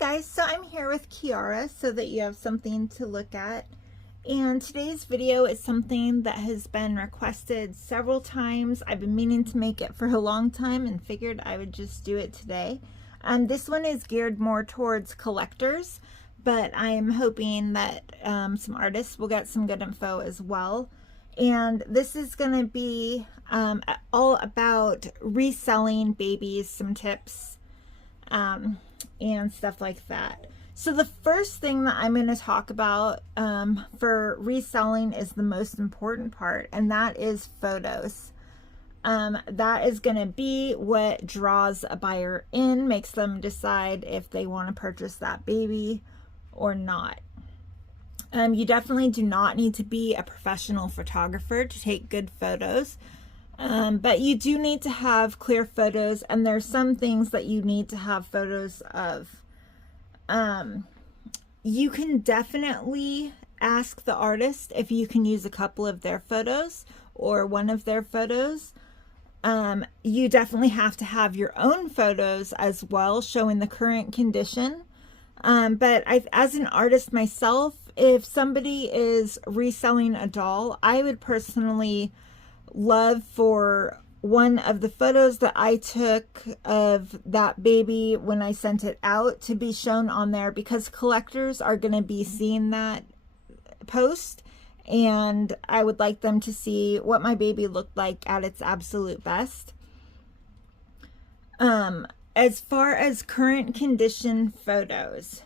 guys, so I'm here with Kiara so that you have something to look at. And today's video is something that has been requested several times. I've been meaning to make it for a long time and figured I would just do it today. This one is geared more towards collectors, but I'm hoping that some artists will get some good info as well. And this is going to be all about reselling babies, some tips and stuff like that. So the first thing that I'm going to talk about for reselling is the most important part, and that is photos. That is going to be what draws a buyer in, makes them decide if they want to purchase that baby or not. You definitely do not need to be a professional photographer to take good photos. But you do need to have clear photos, and there's some things that you need to have photos of. You can definitely ask the artist if you can use a couple of their photos or one of their photos. You definitely have to have your own photos as well, showing the current condition. But as an artist myself, if somebody is reselling a doll, I would personally love for one of the photos that I took of that baby when I sent it out to be shown on there, because collectors are going to be seeing that post, and I would like them to see what my baby looked like at its absolute best. As far as current condition photos,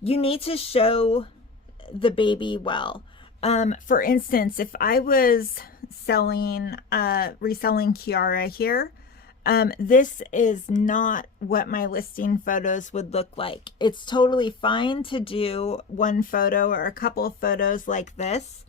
you need to show the baby well. For instance, if I was reselling Kiara here, this is not what my listing photos would look like. It's totally fine to do one photo or a couple of photos like this.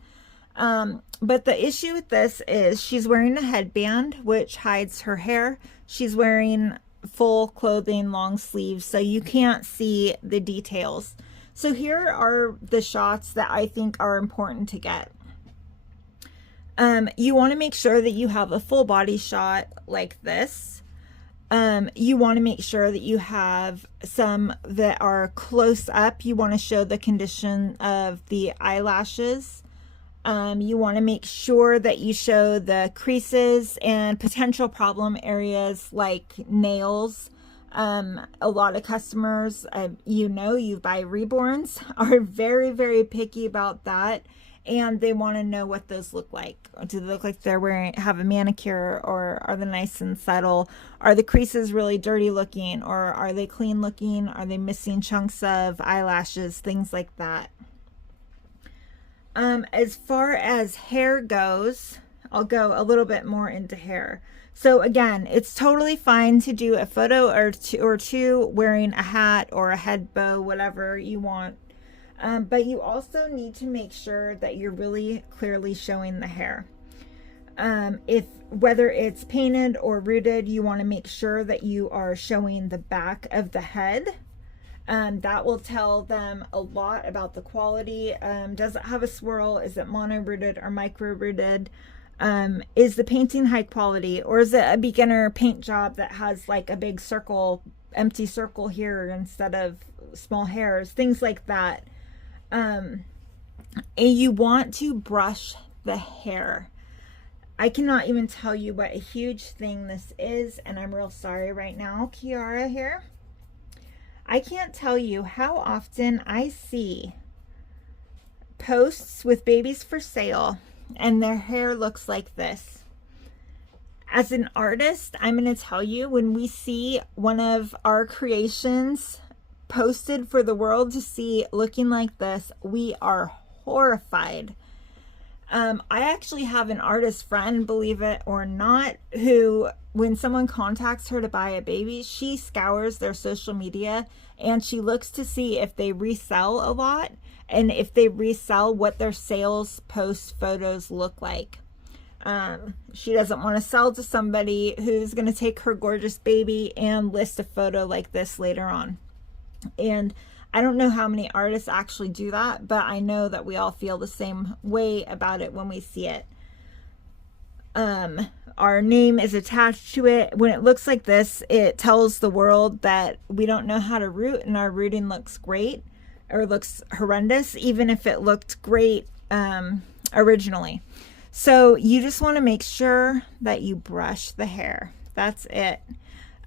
But the issue with this is she's wearing a headband, which hides her hair. She's wearing full clothing, long sleeves, so you can't see the details. So here are the shots that I think are important to get. You want to make sure that you have a full body shot like this. You want to make sure that you have some that are close up. You want to show the condition of the eyelashes. You want to make sure that you show the creases and potential problem areas like nails. A lot of customers, you buy Reborns, are very, very picky about that, and they want to know what those look like. Do they look like they're have a manicure, or are they nice and subtle? Are the creases really dirty looking, or are they clean looking? Are they missing chunks of eyelashes? Things like that. As far as hair goes, I'll go a little bit more into hair. So again, it's totally fine to do a photo or two wearing a hat or a head bow, whatever you want. But you also need to make sure that you're really clearly showing the hair. Whether it's painted or rooted, you want to make sure that you are showing the back of the head. That will tell them a lot about the quality. Does it have a swirl? Is it mono rooted or micro rooted? Is the painting high quality, or is it a beginner paint job that has like a big circle, empty circle here instead of small hairs, things like that. And you want to brush the hair. I cannot even tell you what a huge thing this is, and I'm real sorry right now, Kiara here. I can't tell you how often I see posts with babies for sale and their hair looks like this. As an artist, I'm going to tell you, when we see one of our creations posted for the world to see looking like this, we are horrified. I actually have an artist friend, believe it or not, who, when someone contacts her to buy a baby, she scours their social media and she looks to see if they resell a lot, and if they resell, what their sales post photos look like. She doesn't want to sell to somebody who's going to take her gorgeous baby and list a photo like this later on. And I don't know how many artists actually do that, but I know that we all feel the same way about it when we see it. our name is attached to it. When it looks like this, it tells the world that we don't know how to root and our rooting looks great or looks horrendous, even if it looked great originally. So you just want to make sure that you brush the hair. That's it.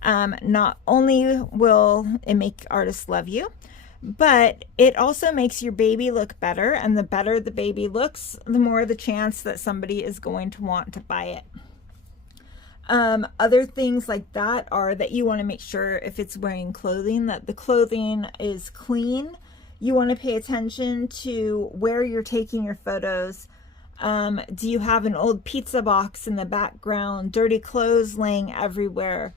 Not only will it make artists love you, but it also makes your baby look better, and the better the baby looks, the more the chance that somebody is going to want to buy it. Other things like that are that you want to make sure if it's wearing clothing, that the clothing is clean. You want to pay attention to where you're taking your photos. Do you have an old pizza box in the background, dirty clothes laying everywhere?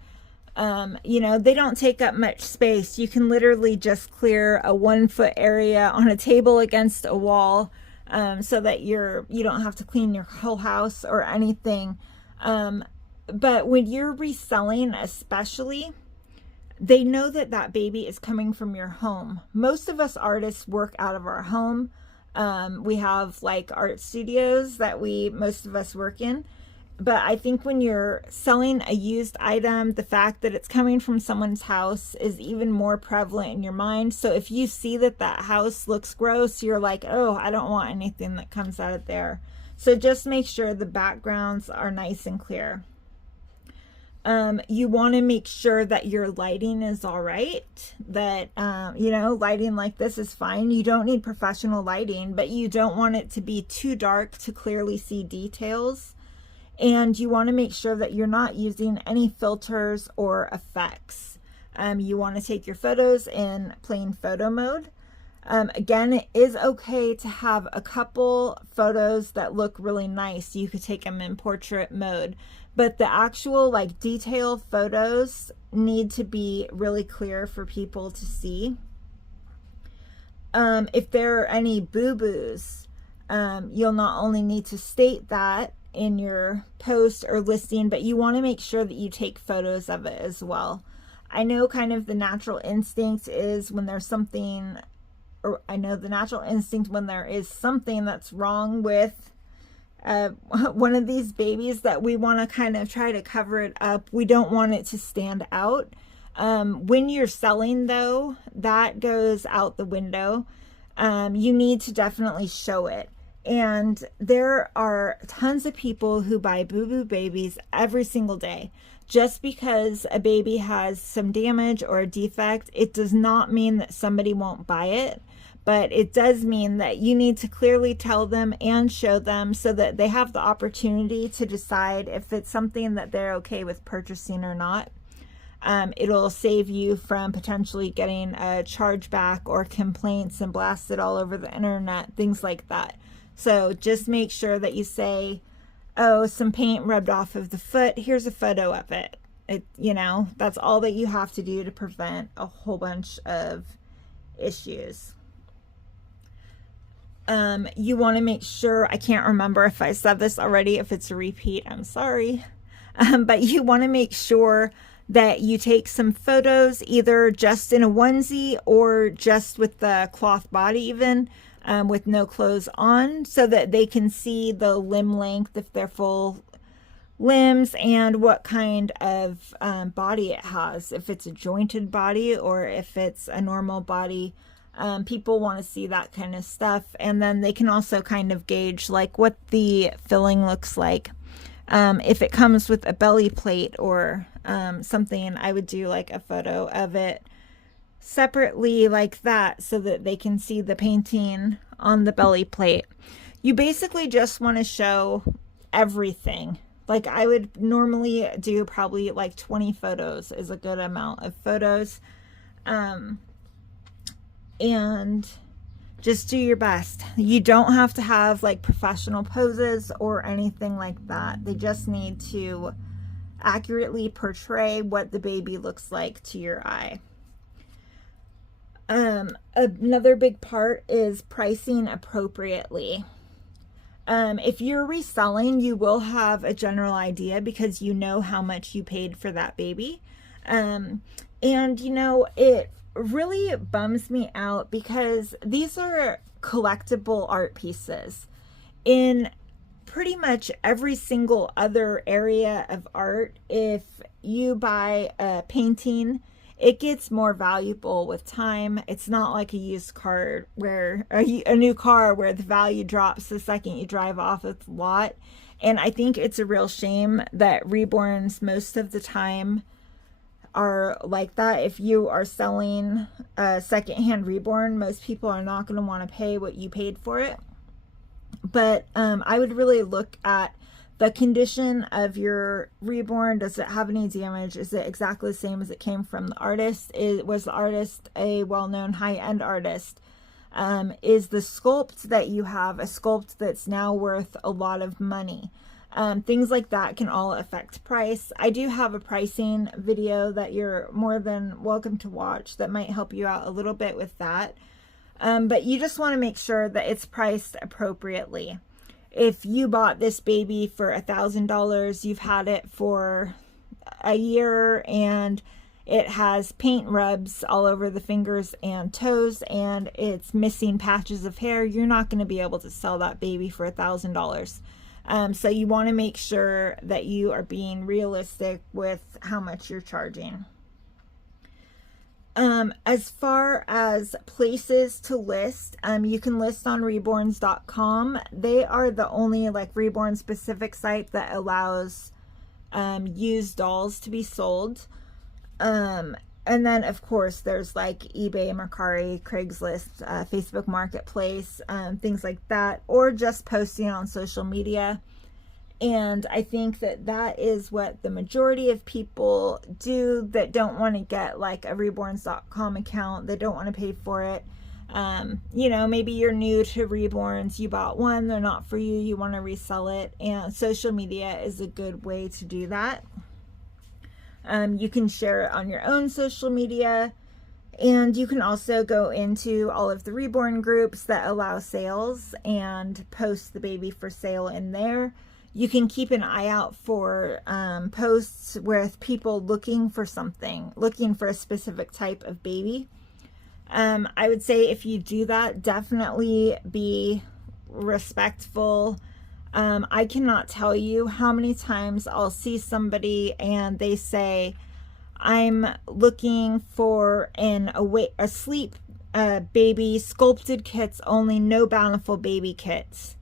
You know, they don't take up much space. You can literally just clear a 1 foot area on a table against a wall, so that you don't have to clean your whole house or anything. But when you're reselling, especially, they know that that baby is coming from your home. Most of us artists work out of our home. We have like art studios that most of us work in. But I think when you're selling a used item, the fact that it's coming from someone's house is even more prevalent in your mind. So if you see that that house looks gross, you're like, oh, I don't want anything that comes out of there. So just make sure the backgrounds are nice and clear. You want to make sure that your lighting is all right, that, you know, lighting like this is fine. You don't need professional lighting, but you don't want it to be too dark to clearly see details. And you want to make sure that you're not using any filters or effects. You want to take your photos in plain photo mode. Again, it is okay to have a couple photos that look really nice. You could take them in portrait mode, but the actual like detail photos need to be really clear for people to see. If there are any boo-boos, you'll not only need to state that in your post or listing, but you want to make sure that you take photos of it as well. I know kind of the natural instinct is when there's something, or I know the natural instinct when there is something that's wrong with one of these babies, that we want to kind of try to cover it up. We don't want it to stand out. When you're selling though, that goes out the window. You need to definitely show it. And there are tons of people who buy boo-boo babies every single day. Just because a baby has some damage or a defect, it does not mean that somebody won't buy it. But it does mean that you need to clearly tell them and show them so that they have the opportunity to decide if it's something that they're okay with purchasing or not. It'll save you from potentially getting a chargeback or complaints and blasted all over the internet, things like that. So just make sure that you say, oh, some paint rubbed off of the foot. Here's a photo of it. You know, that's all that you have to do to prevent a whole bunch of issues. You want to make sure, I can't remember if I said this already, if it's a repeat, I'm sorry. But you want to make sure that you take some photos, either just in a onesie or just with the cloth body even, with no clothes on, so that they can see the limb length, if they're full limbs, and what kind of body it has, if it's a jointed body or if it's a normal body. People want to see that kind of stuff, and then they can also kind of gauge like what the filling looks like. If it comes with a belly plate or something, I would do like a photo of it separately like that, so that they can see the painting on the belly plate. You basically just want to show everything. Like I would normally do probably like 20 photos is a good amount of photos. And just do your best. You don't have to have like professional poses or anything like that. They just need to accurately portray what the baby looks like to your eye. Another big part is pricing appropriately. If you're reselling, you will have a general idea because you know how much you paid for that baby. And you know, it really bums me out because these are collectible art pieces. In pretty much every single other area of art, if you buy a painting, it gets more valuable with time. It's not like a used car where a new car where the value drops the second you drive off of the lot. And I think it's a real shame that Reborns most of the time are like that. If you are selling a secondhand Reborn, most people are not going to want to pay what you paid for it. But I would really look at the condition of your Reborn. Does it have any damage? Is it exactly the same as it came from the artist? Was the artist a well-known high-end artist? Is the sculpt that you have a sculpt that's now worth a lot of money? Things like that can all affect price. I do have a pricing video that you're more than welcome to watch that might help you out a little bit with that. But you just want to make sure that it's priced appropriately. If you bought this baby for $1,000, you've had it for a year and it has paint rubs all over the fingers and toes and it's missing patches of hair, you're not going to be able to sell that baby for $1,000. So you want to make sure that you are being realistic with how much you're charging. As far as places to list, you can list on reborns.com. They are the only like Reborn specific site that allows used dolls to be sold. And then of course there's like eBay, Mercari, Craigslist, Facebook Marketplace, things like that, or just posting on social media. And I think that that is what the majority of people do that don't want to get like a reborns.com account. They don't want to pay for it. You know, maybe you're new to Reborns, you bought one, they're not for you, you want to resell it, and social media is a good way to do that. You can share it on your own social media, and you can also go into all of the Reborn groups that allow sales and post the baby for sale in there. You can keep an eye out for posts with people looking for something, looking for a specific type of baby. I would say if you do that, definitely be respectful. I cannot tell you how many times I'll see somebody and they say, I'm looking for a sleep baby, sculpted kits only, no bountiful baby kits.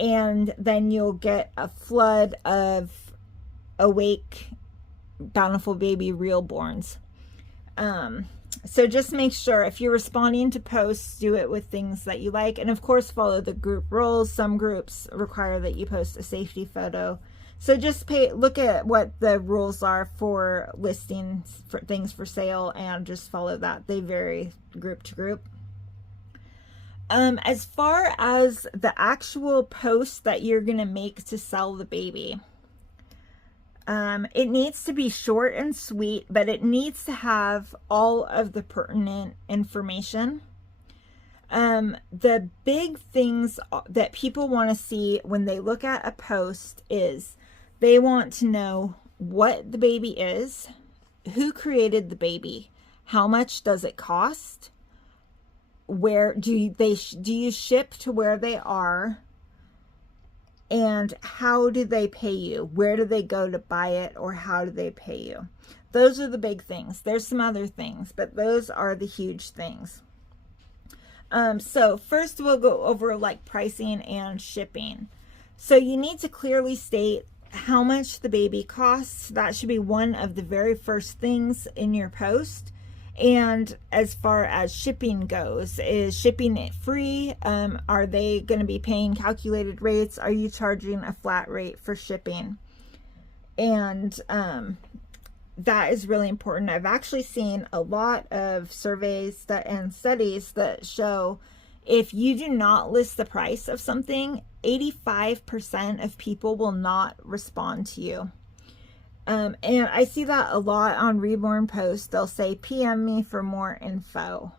And then you'll get a flood of awake bountiful baby reborns. So just make sure if you're responding to posts, do it with things that you like, and of course follow the group rules. Some groups require that you post a safety photo, so just look at what the rules are for listings for things for sale and just follow that. They vary group to group. As far as the actual post that you're going to make to sell the baby, it needs to be short and sweet, but it needs to have all of the pertinent information. The big things that people want to see when they look at a post is they want to know what the baby is, who created the baby, how much does it cost, where do you ship to where they are, and how do they pay you? Where do they go to buy it, or how do they pay you? Those are the big things. There's some other things, but those are the huge things. So first we'll go over like pricing and shipping. So you need to clearly state how much the baby costs. That should be one of the very first things in your post. And as far as shipping goes, is shipping it free? Are they going to be paying calculated rates? Are you charging a flat rate for shipping? And that is really important. I've actually seen a lot of surveys and studies that show if you do not list the price of something, 85% of people will not respond to you. And I see that a lot on Reborn posts. They'll say, PM me for more info.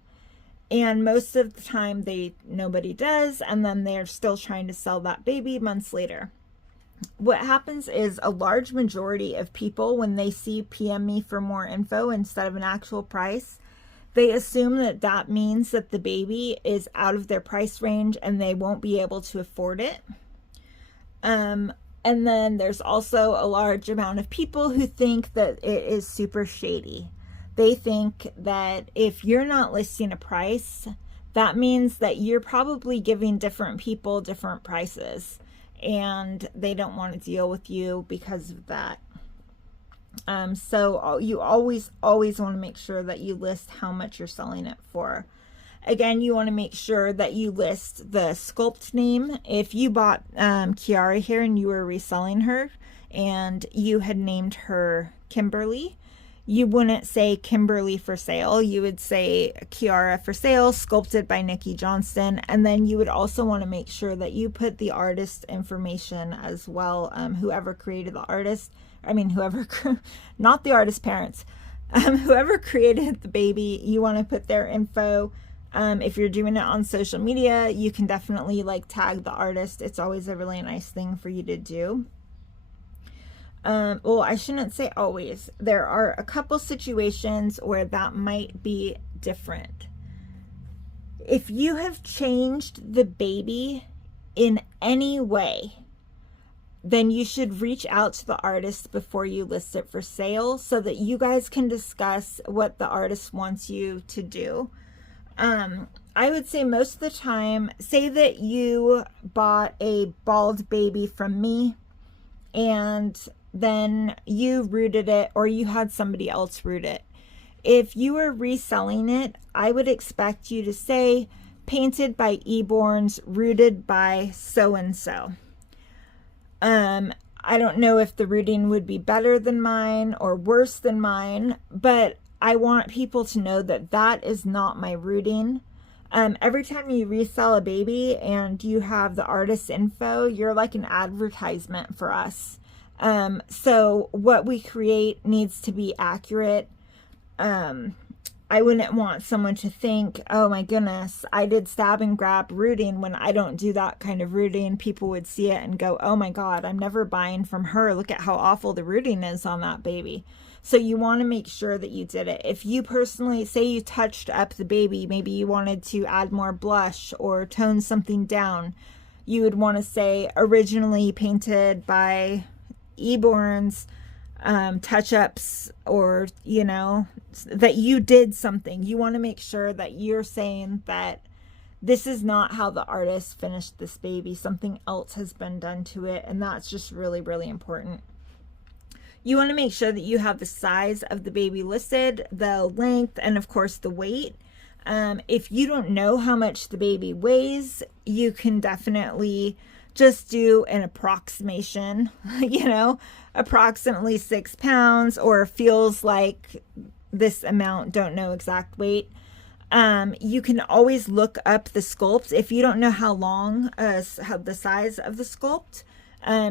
And most of the time nobody does. And then they're still trying to sell that baby months later. What happens is a large majority of people, when they see PM me for more info instead of an actual price, they assume that that means that the baby is out of their price range and they won't be able to afford it. And then there's also a large amount of people who think that it is super shady. They think that if you're not listing a price, that means that you're probably giving different people different prices, and they don't want to deal with you because of that. So you always want to make sure that you list how much you're selling it for. Again, you want to make sure that you list the sculpt name. If you bought Kiara here and you were reselling her and you had named her Kimberly, you wouldn't say Kimberly for sale. You would say Kiara for sale, sculpted by Nikki Johnston. And then you would also want to make sure that you put the artist information as well. Whoever created the artist, not the artist parents, whoever created the baby, you want to put their info. If you're doing it on social media, you can definitely like tag the artist. It's always a really nice thing for you to do. Well, I shouldn't say always. There are a couple situations where that might be different. If you have changed the baby in any way, then you should reach out to the artist before you list it for sale so that you guys can discuss what the artist wants you to do. I would say most of the time, say that you bought a bald baby from me and then you rooted it, or you had somebody else root it. If you were reselling it, I would expect you to say painted by Eborns, rooted by so-and-so. I don't know if the rooting would be better than mine or worse than mine, but I want people to know that that is not my rooting. Every time you resell a baby and you have the artist's info, you're like an advertisement for us. So what we create needs to be accurate. I wouldn't want someone to think, oh my goodness, I did stab and grab rooting when I don't do that kind of rooting. People would see it and go, oh my God, I'm never buying from her. Look at how awful the rooting is on that baby. So you want to make sure that you did it. If you personally, say you touched up the baby, maybe you wanted to add more blush or tone something down, you would want to say originally painted by Eborns, touch-ups, or that you did something. You want to make sure that you're saying that this is not how the artist finished this baby. Something else has been done to it, and that's just really, really important. You want to make sure that you have the size of the baby listed, the length, and of course the weight. If you don't know how much the baby weighs, you can definitely just do an approximation, approximately 6 pounds, or feels like this amount, don't know exact weight. You can always look up the sculpt. If you don't know how long, how the size of the sculpt,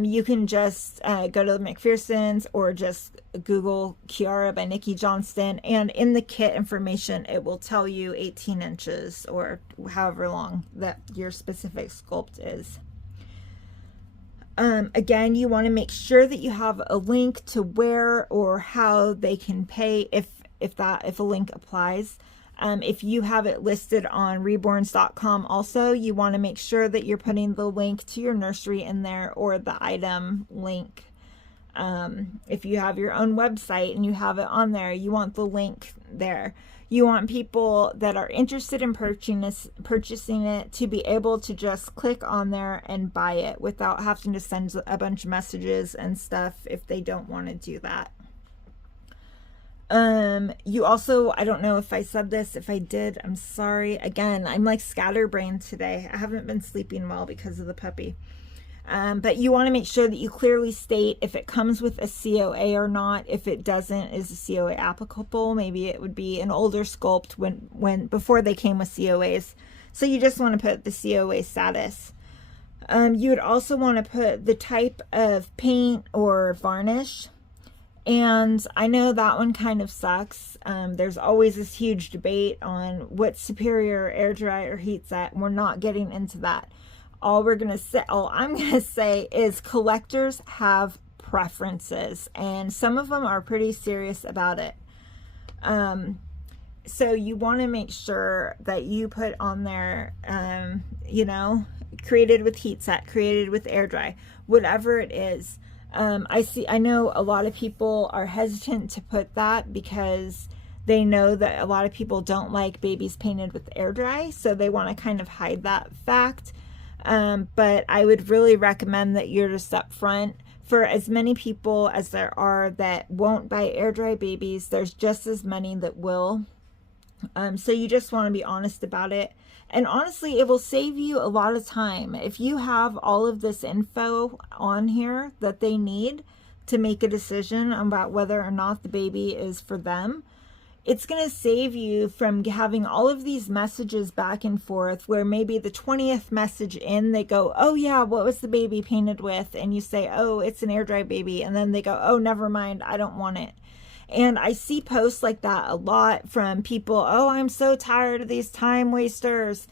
you can just go to the McPherson's or just Google Kiara by Nikki Johnston, and in the kit information it will tell you 18 inches or however long that your specific sculpt is. Again, you want to make sure that you have a link to where or how they can pay if a link applies. If you have it listed on reborns.com also, you want to make sure that you're putting the link to your nursery in there, or the item link. If you have your own website and you have it on there, you want the link there. You want people that are interested in purchasing it to be able to just click on there and buy it without having to send a bunch of messages and stuff if they don't want to do that. You also, I don't know if I said this. If I did, I'm sorry. Again, I'm like scatterbrained today. I haven't been sleeping well because of the puppy. But you want to make sure that you clearly state if it comes with a COA or not. If it doesn't, is the COA applicable? Maybe it would be an older sculpt before they came with COAs. So you just want to put the COA status. You would also want to put the type of paint or varnish. And I know that one kind of sucks. There's always this huge debate on what's superior, air dry or heat set. We're not getting into that. All I'm gonna say is collectors have preferences, and some of them are pretty serious about it. So you want to make sure that you put on there, created with heat set, created with air dry, whatever it is. I know a lot of people are hesitant to put that because they know that a lot of people don't like babies painted with air dry, so they want to kind of hide that fact. But I would really recommend that you're just up front. For as many people as there are that won't buy air dry babies, there's just as many that will. So you just want to be honest about it. And honestly, it will save you a lot of time. If you have all of this info on here that they need to make a decision about whether or not the baby is for them, it's going to save you from having all of these messages back and forth where maybe the 20th message in, they go, oh yeah, what was the baby painted with? And you say, oh, it's an air dry baby. And then they go, oh, never mind, I don't want it. And I see posts like that a lot from people, oh, I'm so tired of these time wasters.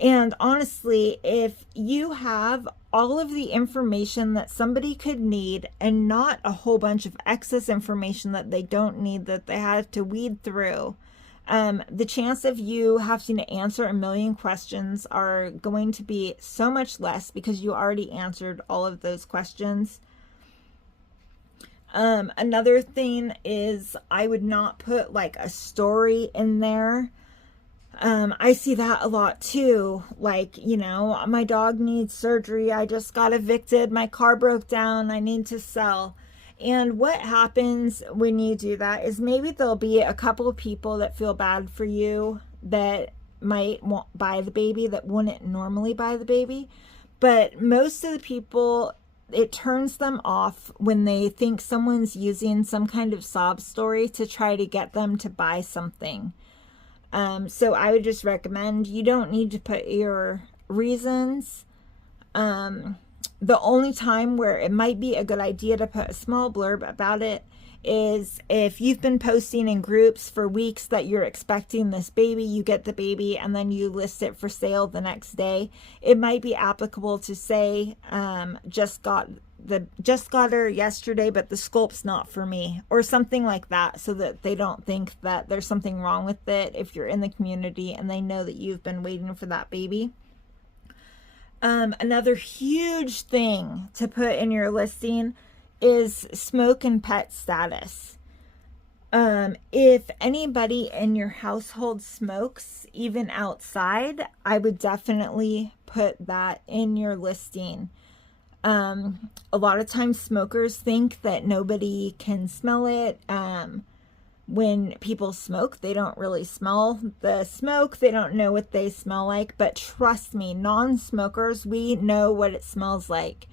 And honestly, if you have all of the information that somebody could need and not a whole bunch of excess information that they don't need, that they have to weed through, the chance of you having to answer a million questions are going to be so much less because you already answered all of those questions. Another thing is I would not put like a story in there. I see that a lot too. Like, you know, my dog needs surgery. I just got evicted. My car broke down. I need to sell. And what happens when you do that is maybe there'll be a couple of people that feel bad for you that might want buy the baby that wouldn't normally buy the baby. But most of the people, it turns them off when they think someone's using some kind of sob story to try to get them to buy something. So I would just recommend you don't need to put your reasons. The only time where it might be a good idea to put a small blurb about it is if you've been posting in groups for weeks that you're expecting this baby, you get the baby, and then you list it for sale the next day. It might be applicable to say, just got her yesterday, but the sculpt's not for me, or something like that, so that they don't think that there's something wrong with it if you're in the community and they know that you've been waiting for that baby. Another huge thing to put in your listing is smoke and pet status. If anybody in your household smokes, even outside, I would definitely put that in your listing. A lot of times smokers think that nobody can smell it. When people smoke, they don't really smell the smoke. They don't know what they smell like. But trust me, non-smokers, we know what it smells like.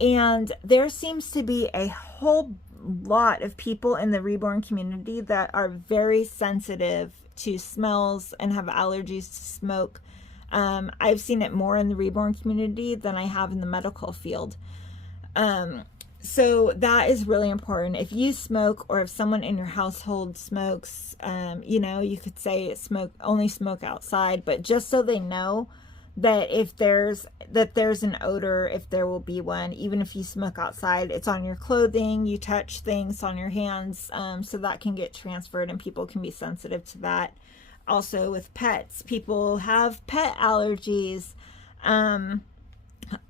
And there seems to be a whole lot of people in the Reborn community that are very sensitive to smells and have allergies to smoke. I've seen it more in the Reborn community than I have in the medical field. So that is really important. If you smoke, or if someone in your household smokes, you know, you could say only smoke outside, but just so they know that if there's an odor, if there will be one, even if you smoke outside, it's on your clothing, you touch things on your hands, so that can get transferred and people can be sensitive to that. Also with pets, people have pet allergies.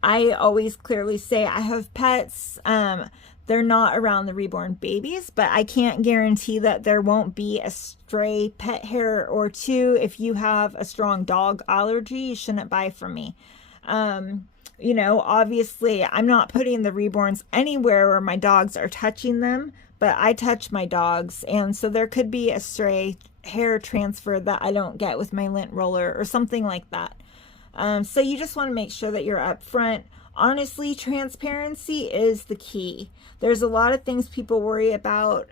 I always clearly say I have pets. They're not around the Reborn babies, but I can't guarantee that there won't be a stray pet hair or two. If you have a strong dog allergy, you shouldn't buy from me. You know, obviously I'm not putting the Reborns anywhere where my dogs are touching them, but I touch my dogs. And so there could be a stray hair transfer that I don't get with my lint roller or something like that. So you just want to make sure that you're upfront. Honestly, transparency is the key. There's a lot of things people worry about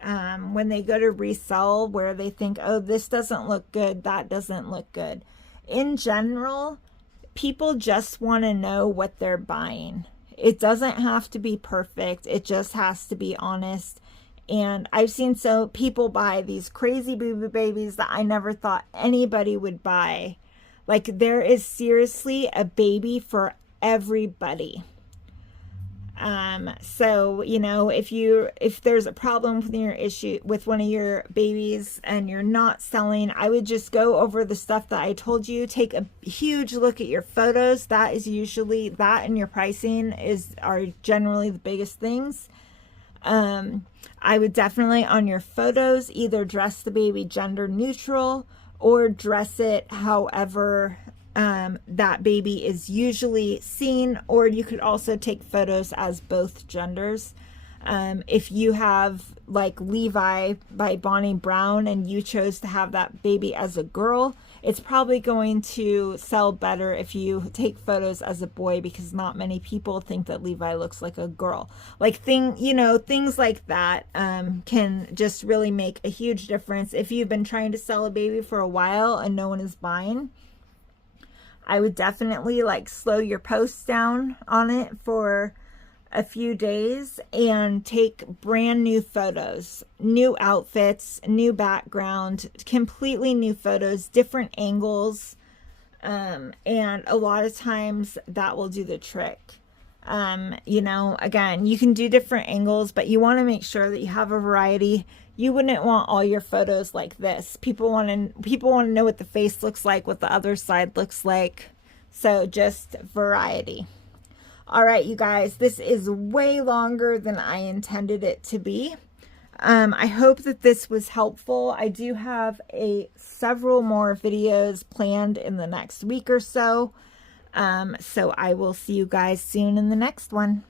when they go to resell, where they think, oh, this doesn't look good, that doesn't look good. In general, people just want to know what they're buying. It doesn't have to be perfect. It just has to be honest. And I've seen people buy these crazy boo-boo babies that I never thought anybody would buy. Like, there is seriously a baby for everybody. So, you know, if there's a problem with your issue with one of your babies and you're not selling, I would just go over the stuff that I told you. Take a huge look at your photos. That is usually, that and your pricing are generally the biggest things. I would definitely on your photos either dress the baby gender neutral or dress it however that baby is usually seen, or you could also take photos as both genders. If you have like Levi by Bonnie Brown and you chose to have that baby as a girl, it's probably going to sell better if you take photos as a boy, because not many people think that Levi looks like a girl. Like things like that can just really make a huge difference. If you've been trying to sell a baby for a while and no one is buying, I would definitely like slow your posts down on it for a few days and take brand new photos, new outfits, new background, completely new photos, different angles. And a lot of times that will do the trick. You know, again, you can do different angles, but you want to make sure that you have a variety. You wouldn't want all your photos like this. People want to know what the face looks like, what the other side looks like. So just variety. All right, you guys, this is way longer than I intended it to be. I hope that this was helpful. I do have several more videos planned in the next week or so. So I will see you guys soon in the next one.